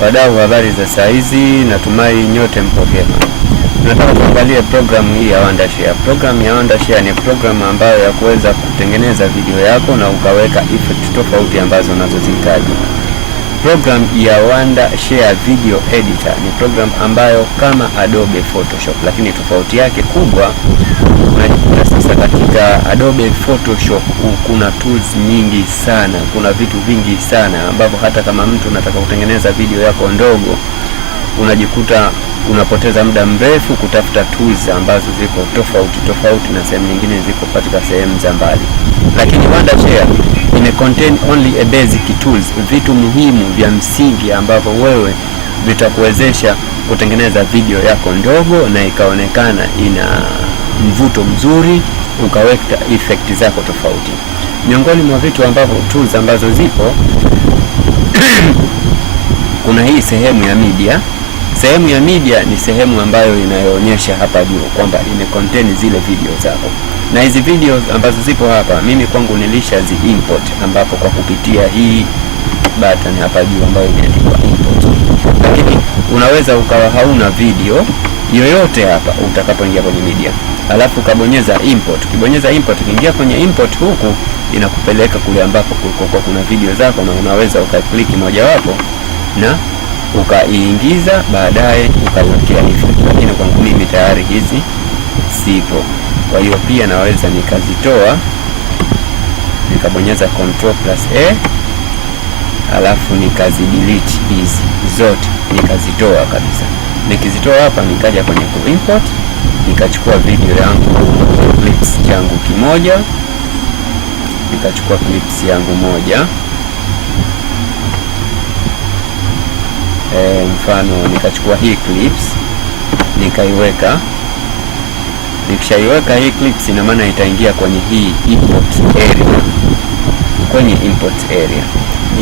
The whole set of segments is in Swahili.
Wadau, habari za saizi, natumai nyote mpo vyema. Nataka tuangalie programu hii ya Wondershare. Programu ya Wondershare ni programu ambayo ya kuweza kutengeneza video yako na ukaweka effect tofauti ambazo unazozihitaji. Programu ya Wondershare Video Editor ni programu ambayo kama Adobe Photoshop, lakini tofauti yake kubwa unajikuta sasa katika Adobe Photoshop kuna tools nyingi sana, kuna vitu vingi sana ambavyo hata kama mtu unataka kutengeneza video yako ndogo unajikuta unapoteza muda mrefu kutafuta tools ambazo ziko tofauti na sehemu nyingine ziko katika sehemu za mbali. Lakini Wondershare ime contain only a basic tools, vitu muhimu vya msingi ambavyo wewe vitakuwezesha kutengeneza video yako ndogo na ikaonekana ina mvuto mzuri, ukaweka effect zako tofauti. Miongoni mwa vitu ambavyo tools ambazo zipo kuna hii sehemu ya media. Sehemu ya media ni sehemu ambayo inayoonyesha hapa juu kwamba ime contain zile video zako, na hizi videos ambazo zipo hapa mimi kwangu nilishazi import, ambapo kwa kupitia hii button hapa juu ambayo imeandikwa import. Lakini unaweza ukawa hauna video yoyote hapa utakapoingia kwenye media, alafu ukabonyeza import. Ukibonyeza import, ukiingia kwenye import huku inakupeleka kule ambapo kuna video zako, na unaweza ukaklik mojawapo na ukaiingiza, baadaye ukaiwekea effect. Lakini kwangu mimi tayari hizi sipo, kwa hiyo pia naweza nikazitoa, nikabonyeza Ctrl+A alafu nikazidelete hizi zote, nikazitoa kabisa. Nikizitoa hapa, nikaja kwenye import, nikachukua video yangu clips yangu kimoja, nikachukua clips yangu moja, mfano nikachukua hii clips nikaiweka. Nikishaiweka hii clips, ina maana itaingia kwenye hii import area. Kwenye import area,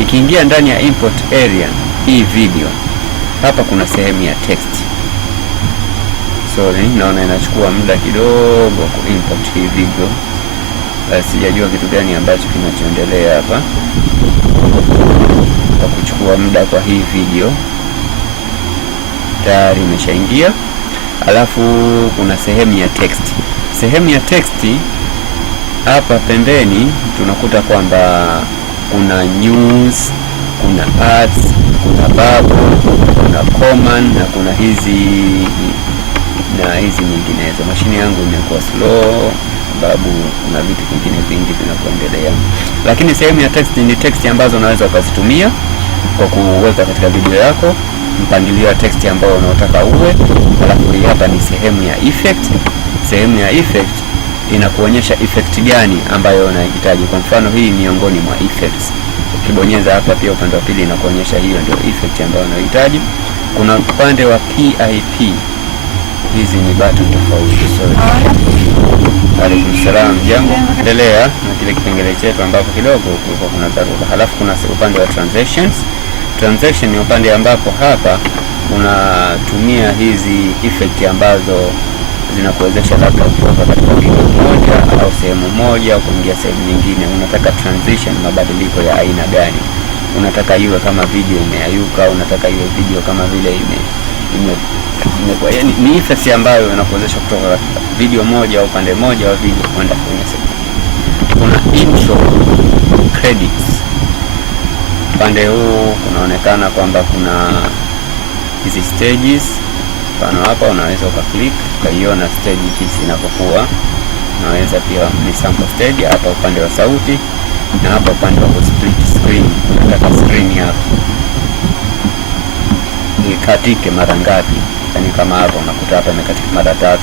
ikiingia ndani ya import area hii video, hapa kuna sehemu ya text. Sorry, naona inachukua muda kidogo ku import hii video. Sijajua kitu gani ambacho kinachoendelea hapa kwa kuchukua muda kwa hii video. Tayari imeshaingia. Alafu kuna sehemu ya text. Sehemu ya text hapa pembeni tunakuta kwamba kuna news, kuna ads, kuna bubble, kuna command na kuna hizi nyinginezo. Mashine yangu imekuwa slow sababu kuna vitu vingine vingi vinavyoendelea. Lakini sehemu ya text ni text ambazo unaweza ukazitumia kwa kuweka katika video yako, mpangilio wa text ambao unaotaka uwe. Alafu hii hapa ni sehemu ya effect. Sehemu ya effect inakuonyesha effect gani ambayo unahitaji. Kwa mfano hii miongoni mwa effects, ukibonyeza hapa pia upande wa pili inakuonyesha hiyo ndio effect ambayo unahitaji. Kuna upande wa PIP, hizi ni button tofauti. Alaykum salaam, jambo. Endelea na kile kipengele chetu ambapo kidogo kulikuwa kuna dharura. Halafu kuna upande wa transactions. Transaction ni upande ambapo hapa unatumia hizi effect ambazo zinakuwezesha labda kutoka katika video moja au sehemu moja kuingia sehemu nyingine. Unataka transition, mabadiliko ya aina gani? Unataka iwe kama video imeayuka, unataka iwe video kama vile yani ni effect ambayo inakuwezesha kutoka katika video moja au upande moja wa video kwenda kwenye sehemu. Kuna intro credits. Upande huu kunaonekana kwamba kuna hizi stages. Mfano hapa unaweza ukaklik ukaiona stage jinsi inapokuwa. Unaweza pia ni sample stage hapa upande wa sauti, na hapa upande wa split screen. Unataka screen yako ikatike mara ngapi? Yani kama hapa unakuta hapa imekatika mara 3,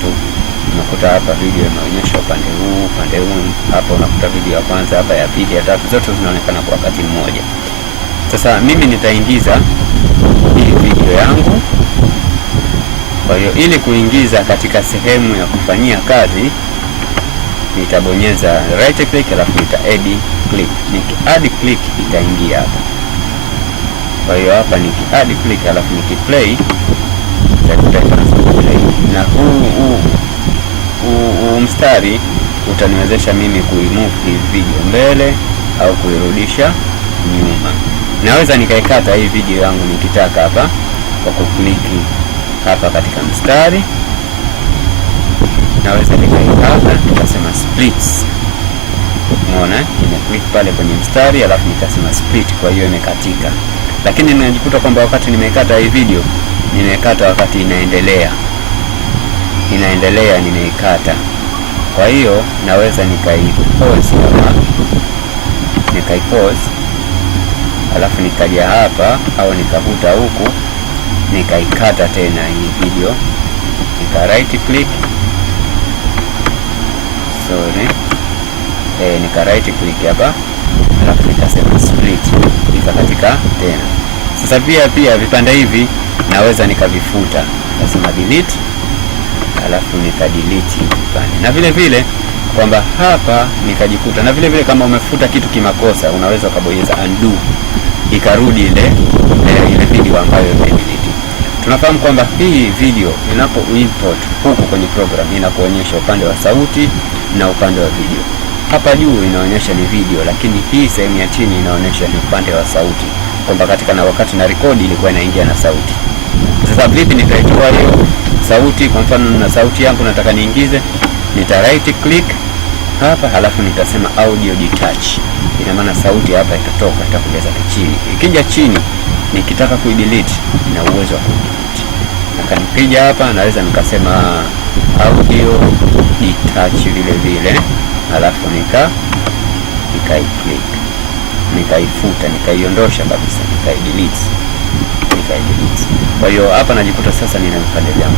unakuta hapa video imeonyesha upande huu, hapa unakuta video ya kwanza, hapa ya pili, ya tatu, zote zinaonekana kwa wakati mmoja. Sasa mimi nitaingiza hii video yangu. Kwa hiyo ili kuingiza katika sehemu ya kufanyia kazi, nitabonyeza right click alafu nita add click. Niki add click itaingia hapa. Kwa hiyo hapa niki add click alafu niki play, na huu mstari utaniwezesha mimi kuimove hii video mbele au kuirudisha nyuma. naweza nikaikata hii video yangu nikitaka hapa kwa kukliki hapa katika mstari, naweza nikaikata nikasema splits. Umeona, nimeclick pale kwenye mstari alafu nikasema split, kwa hiyo imekatika. Lakini ninajikuta kwamba wakati nimeikata hii video, nimeikata wakati inaendelea nimeikata. Kwa hiyo naweza nikaipause hapa, nikaipause alafu nikaja hapa au nikavuta huku nikaikata tena hii video, nika right click, nika right click hapa alafu nikasema split, ikakatika tena. Sasa pia vipande hivi naweza nikavifuta, nasema delete alafu nika delete vipande, na vile vile kwamba hapa nikajikuta, na vile vile kama umefuta kitu kimakosa unaweza ukabonyeza undo ikarudi ile video ambayo umedelete. Tunafahamu kwamba hii video inapo import huku kwenye program inakuonyesha upande wa sauti na upande wa video. Hapa juu inaonyesha ni video, lakini hii sehemu ya chini inaonyesha ni upande wa sauti, kwamba katika na wakati na record ilikuwa inaingia na sauti. Sasa vipi nitaitoa hiyo sauti? Kwa mfano na sauti yangu nataka niingize, nita right click hapa halafu nitasema audio detach. Ina maana sauti hapa itatoka, itakuja zake chini. Ikija chini nikitaka kuidelete na uwezo wa kuidelete. Nikija hapa naweza nikasema audio detach vile vile, halafu nikai-click, nikaifuta, nikaiondosha kabisa, nikaidelete. Kwa hiyo hapa najikuta sasa nina vipande vyangu.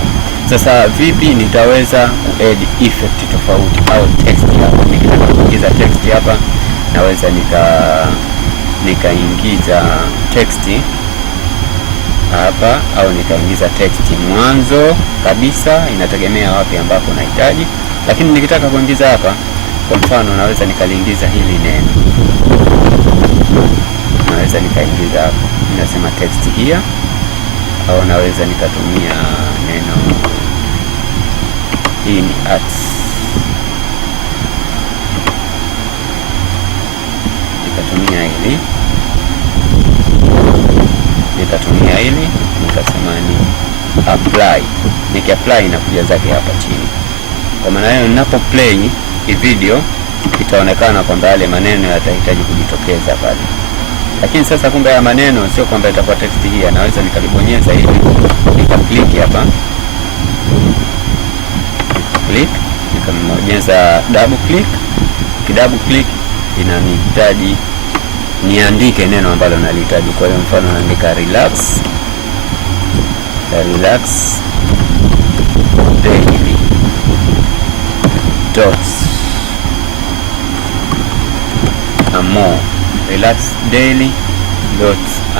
Sasa vipi nitaweza ku-add effect tofauti au text hapa? Nikitaka kuingiza text hapa naweza nikaingiza text hapa au nikaingiza text mwanzo kabisa, inategemea wapi ambapo nahitaji. Lakini nikitaka kuingiza hapa, kwa mfano naweza nikaliingiza hili neno, naweza nikaingiza hapa, ninasema text here, au naweza nikatumia neno hii ni arts, nikatumia hili nikasema ni apply. Niki-apply inakuja zake hapa chini. Kwa maana hiyo ninapo play hii video itaonekana kwamba yale maneno yatahitaji kujitokeza pale. Lakini sasa kumbe ya maneno sio kwamba itakuwa text hii, naweza nikalibonyeza hivi, nika-click hapa, click, nikabonyeza double click. Double click inanihitaji niandike neno ambalo nalihitaji. Kwa hiyo mfano naandika relax daily .amo, relax daily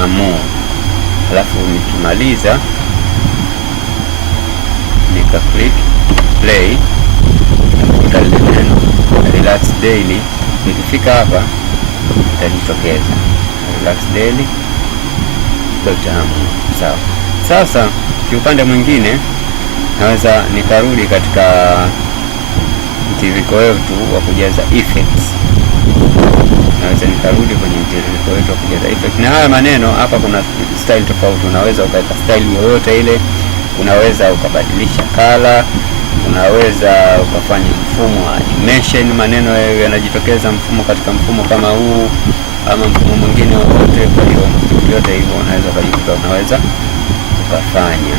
.amo. Alafu nikimaliza nika click play, neno relax daily. Nikifika hapa itajitokeza relax daily .amo. Sawa. Sasa kiupande mwingine naweza nikarudi katika mtiririko wetu wa kujaza effects. Naweza nikarudi kwenye mtiririko wetu wa kujaza effects. Na haya maneno hapa kuna style tofauti. Unaweza ukaweka style yoyote ile. Unaweza ukabadilisha color. Unaweza ukafanya mfumo wa animation, maneno yanajitokeza mfumo katika mfumo kama huu ama mfumo mwingine wote. Kwa hiyo yote hivyo unaweza kujikuta unaweza ukafanya.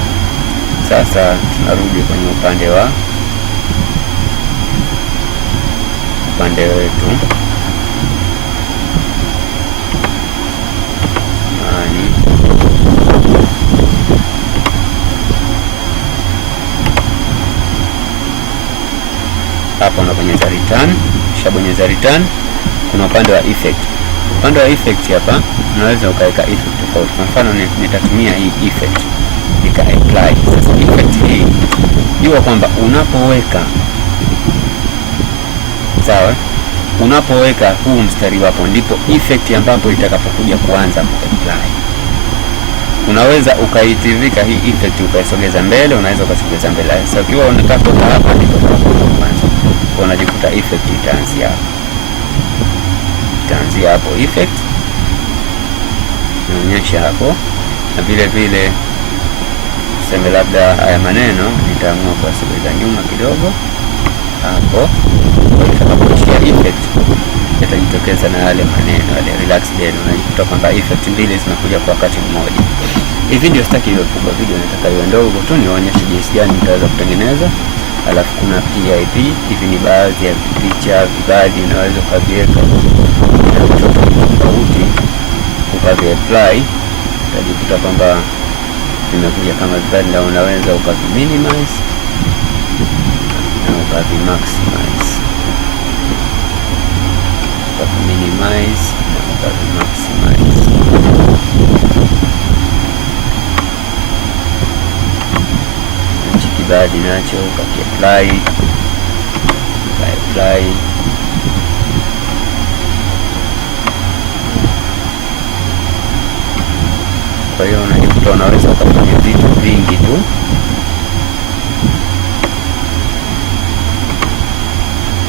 Sasa tunarudi kwenye upande wetu. Hapa unabonyeza return, kisha return, kuna upande wa effect. Upande wa effect hapa unaweza ukaweka effect tofauti. Kwa mfano nitatumia hii effect, nika apply. Sasa effect hii, jua kwamba unapoweka, sawa, unapoweka huu mstari wapo ndipo effect ambapo itakapokuja kuanza ku-apply. Unaweza ukaitirika hii effect ukaisogeza mbele, unaweza ukasogeza mbele. Sasa ukiwa unataka kutoka hapa ndipo kwanza, kwa unajikuta effect itaanzia hapo effect. naonyesha hapo, na vile vile tuseme labda haya maneno nitaamua kuwasogeza nyuma kidogo hapo, kwa itakapoishia effect yatajitokeza na yale maneno yale relaxed then, unajikuta kwamba effect mbili zinakuja kwa wakati mmoja. Hii video sitaki iwe kubwa, video nataka iwe ndogo tu nionyeshe jinsi gani nitaweza kutengeneza. Alafu kuna PIP, hivi ni baadhi ya picha, vibadi unaweza ukaviweka na mtoto tofauti ukavi-apply, utajikuta kwamba vimekuja kama vibadi, na unaweza ukavi-minimize na ukavi-maximize, ukavi-minimize na ukavi-maximize. Kibadi nacho ukakiapply, kwa hiyo unajikuta unaweza ukafanya vitu vingi tu,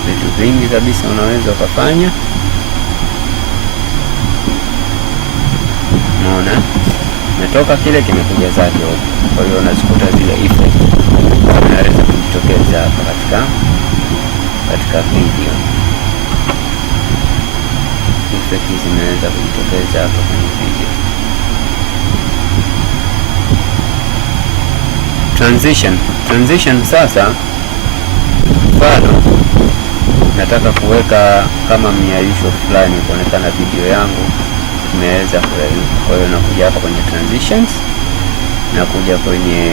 vitu vingi kabisa unaweza ukafanya. Unaona, umetoka kile kimekuja zake huko, kwa hiyo unazikuta zile effect zinaweza kujitokeza hapa katika video. Effect zinaweza kujitokeza hapa kwenye video. Transition sasa, mfano nataka kuweka kama miaisho fulani kuonekana video yangu imeweza kuraibu. Kwa hiyo nakuja hapa kwenye transitions, nakuja kwenye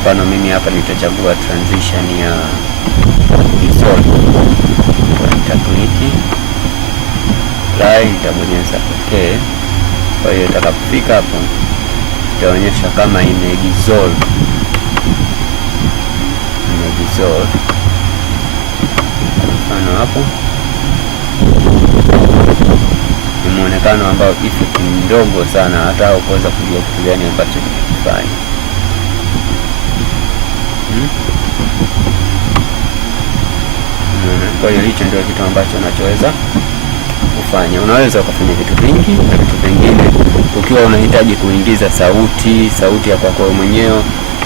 mfano mimi hapa nitachagua transition ya dissolve, kwa nitakliki apply, nitabonyeza okay. Kwa hiyo itakapofika hapo itaonyesha kama imedissolve, mfano hapo ni muonekano ambao effect ndogo sana, hata ukuweza kujua kitu gani ambacho kifanya. Kwa hiyo hicho ndio kitu ambacho unachoweza kufanya. Unaweza ukafanya vitu vingi, na vitu vingine ukiwa unahitaji kuingiza sauti ya kwako mwenyewe,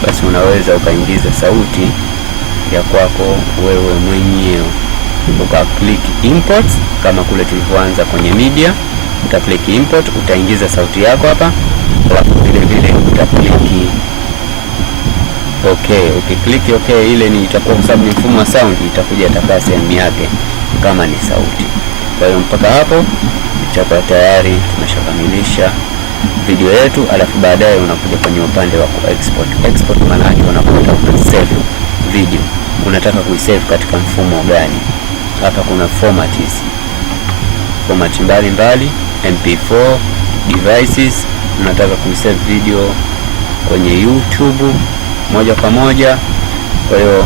basi unaweza ukaingiza sauti ya kwako wewe mwenyewe, click import kama kule tulivyoanza kwenye media. Click import, utaingiza sauti yako hapa, alafu vile vile click okay. Ukiklik okay, ile ni itakuwa, kwa sababu ni mfumo wa sound, itakuja itakaa sehemu yake kama ni sauti. Kwa hiyo mpaka hapo itakuwa tayari tumeshakamilisha video yetu. Alafu baadaye unakuja kwenye upande wa export. Maana yake unakuta una save video, unataka kuisave katika mfumo gani? Hapa kuna format mbalimbali, MP4 devices, unataka kuisave video kwenye YouTube moja kwa moja. Kwa hiyo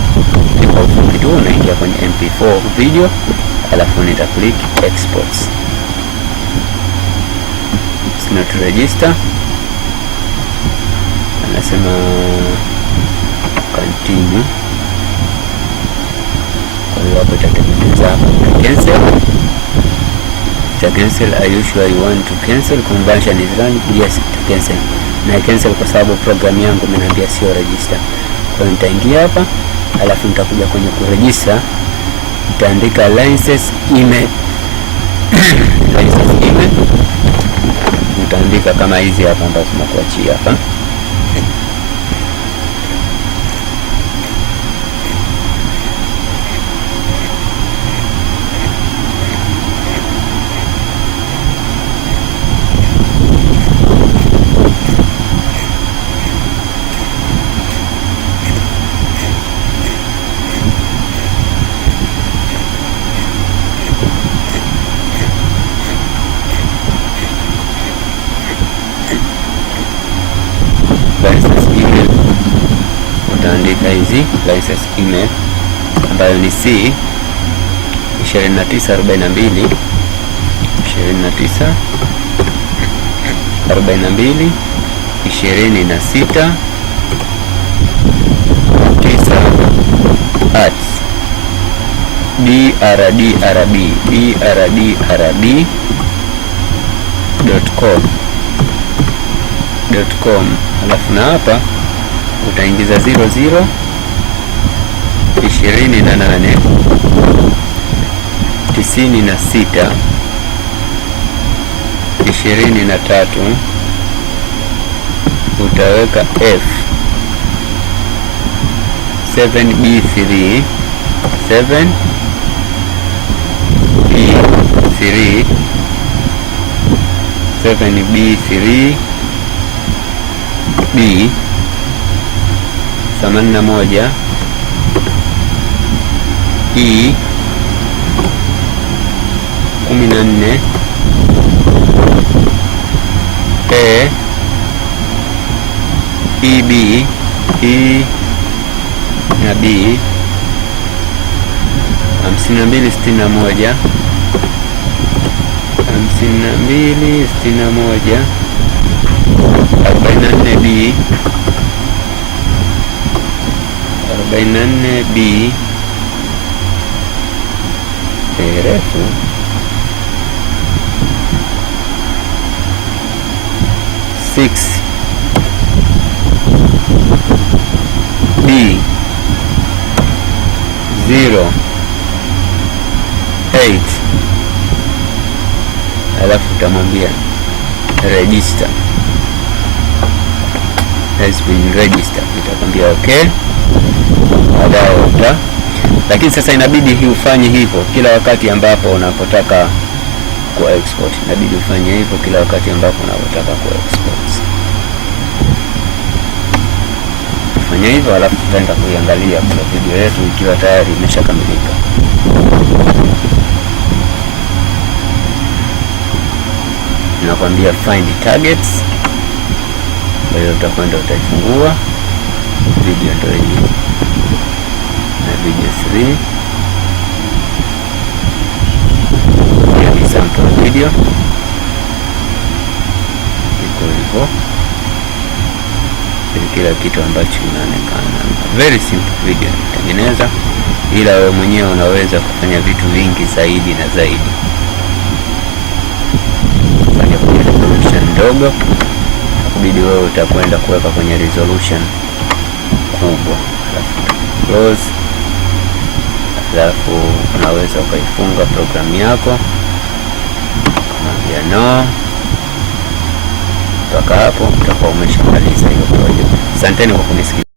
kwa ufupi tu unaingia kwenye MP4 video, alafu nita click exports, not register, anasema continue. Kwa hiyo hapo itatengeneza cancel. Are you sure you want to cancel? Conversion is running. Yes, to cancel. Na cancel kwa sababu program yangu imeniambia sio register. Kwa hiyo nitaingia hapa, alafu nitakuja kwenye kuregister, nitaandika license email license email, nitaandika kama hizi hapa ambazo tunakuachia hapa. Utaandika hizi license email ambayo ni C 2942 26 9 @DRDRB .com, alafu na hapa utaingiza 00 28 96 23, utaweka F 7B3 7B3 B 81 E 14 A EB E na B 5261 44B 44B refu 6 B 0 8, alafu utamwambia register, has been registered, itakwambia okay. Baadaye lakini sasa inabidi ufanye hivyo kila wakati ambapo unapotaka ku export, inabidi ufanye hivyo kila wakati ambapo unapotaka ku export. Fanya hivyo, alafu tutaenda kuiangalia kwa video yetu ikiwa tayari imeshakamilika. Nakwambia find targets, kwa hiyo utakwenda utaifungua video, ndio hii na video 3 ni sample video iko hivyo, kila kitu ambacho inaonekana. Very simple video kutengeneza, ila wewe mwenyewe unaweza kufanya vitu vingi zaidi na zaidi. Fanya kwenye resolution ndogo, kubidi wewe utakwenda kuweka kwenye resolution kubwa, alafu close, alafu unaweza ukaifunga programu yako ya no. Mpaka hapo utakuwa umeshamaliza hiyo project. Asanteni kwa kunisikia.